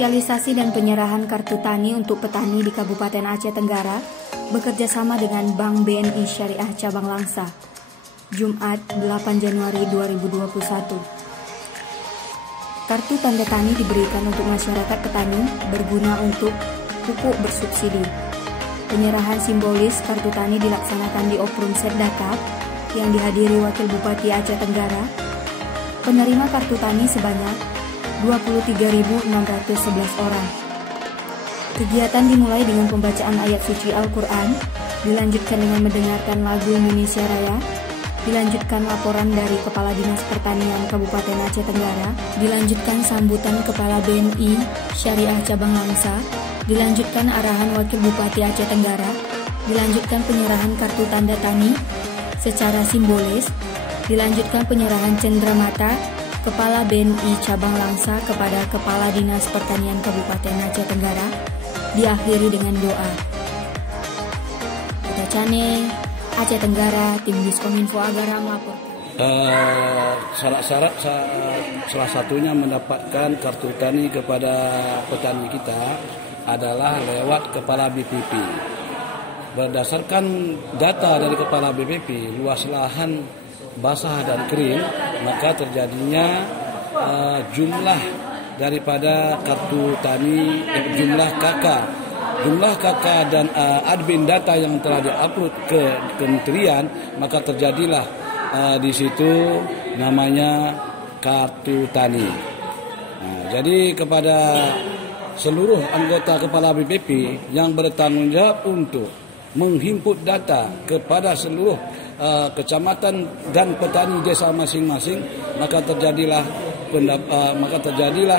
Sosialisasi dan penyerahan kartu tani untuk petani di Kabupaten Aceh Tenggara bekerja sama dengan Bank BNI Syariah Cabang Langsa, Jumat 8 Januari 2021. Kartu tanda tani diberikan untuk masyarakat petani berguna untuk pupuk bersubsidi. Penyerahan simbolis kartu tani dilaksanakan di Oprum Serdakap yang dihadiri Wakil Bupati Aceh Tenggara. Penerima kartu tani sebanyak 23.611 orang. Kegiatan dimulai dengan pembacaan ayat suci Al-Quran, dilanjutkan dengan mendengarkan lagu Indonesia Raya, dilanjutkan laporan dari Kepala Dinas Pertanian Kabupaten Aceh Tenggara, dilanjutkan sambutan Kepala BNI Syariah Cabang Langsa, dilanjutkan arahan Wakil Bupati Aceh Tenggara, dilanjutkan penyerahan kartu tanda tani secara simbolis, dilanjutkan penyerahan cenderamata Kepala BNI Cabang Langsa kepada Kepala Dinas Pertanian Kabupaten Aceh Tenggara, diakhiri dengan doa. Kita Cane, Aceh Tenggara, Tim Diskominfo Agara melapor. Syarat-syarat salah satunya mendapatkan kartu tani kepada petani kita adalah lewat Kepala BPP. Berdasarkan data dari Kepala BPP, luas lahan basah dan kering, maka terjadinya jumlah daripada kartu tani, jumlah KK dan admin data yang telah diupload ke kementerian, maka terjadilah di situ namanya kartu tani. Nah, jadi kepada seluruh anggota Kepala BPP yang bertanggung jawab untuk menghimput data kepada seluruh kecamatan dan petani desa masing-masing, maka terjadilah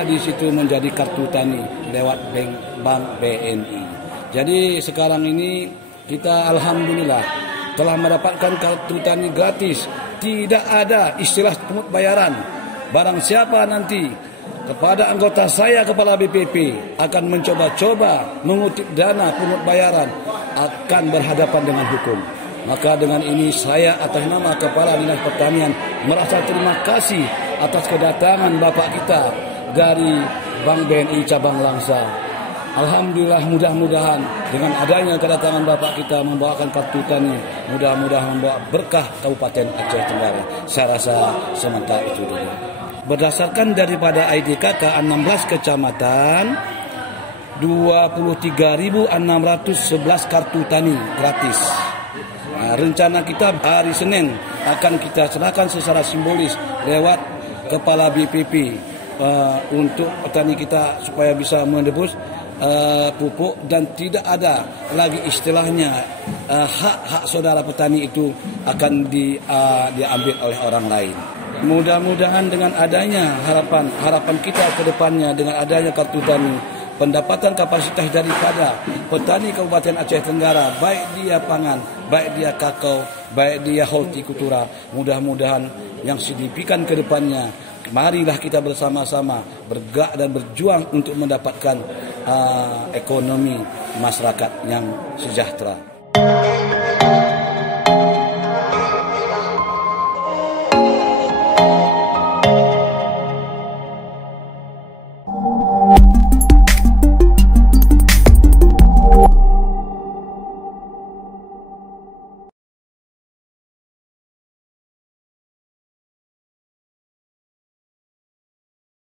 di situ menjadi kartu tani lewat Bank BNI. Jadi sekarang ini kita alhamdulillah telah mendapatkan kartu tani gratis, tidak ada istilah pungut bayaran. Barang siapa nanti kepada anggota saya Kepala BPP akan mencoba-coba mengutip dana pungut bayaran, akan berhadapan dengan hukum. Maka dengan ini saya atas nama Kepala Dinas Pertanian merasa terima kasih atas kedatangan Bapak kita dari Bank BNI Cabang Langsa. Alhamdulillah, mudah-mudahan dengan adanya kedatangan Bapak kita membawakan kartu tani, mudah-mudahan membawa berkah Kabupaten Aceh Tenggara. Saya rasa sementara itu dulu. Berdasarkan daripada IDKK 16 kecamatan, 23.611 kartu tani gratis. Nah, rencana kita hari Senin akan kita serahkan secara simbolis lewat Kepala BPP untuk petani kita supaya bisa menebus pupuk dan tidak ada lagi istilahnya hak-hak saudara petani itu akan diambil oleh orang lain. Mudah-mudahan dengan adanya harapan kita ke depannya dengan adanya kartu tani, pendapatan kapasitas daripada petani Kabupaten Aceh Tenggara, baik dia pangan, baik dia kakao, baik dia hortikultura, mudah-mudahan yang signifikan ke depannya. Marilah kita bersama-sama bergerak dan berjuang untuk mendapatkan ekonomi masyarakat yang sejahtera.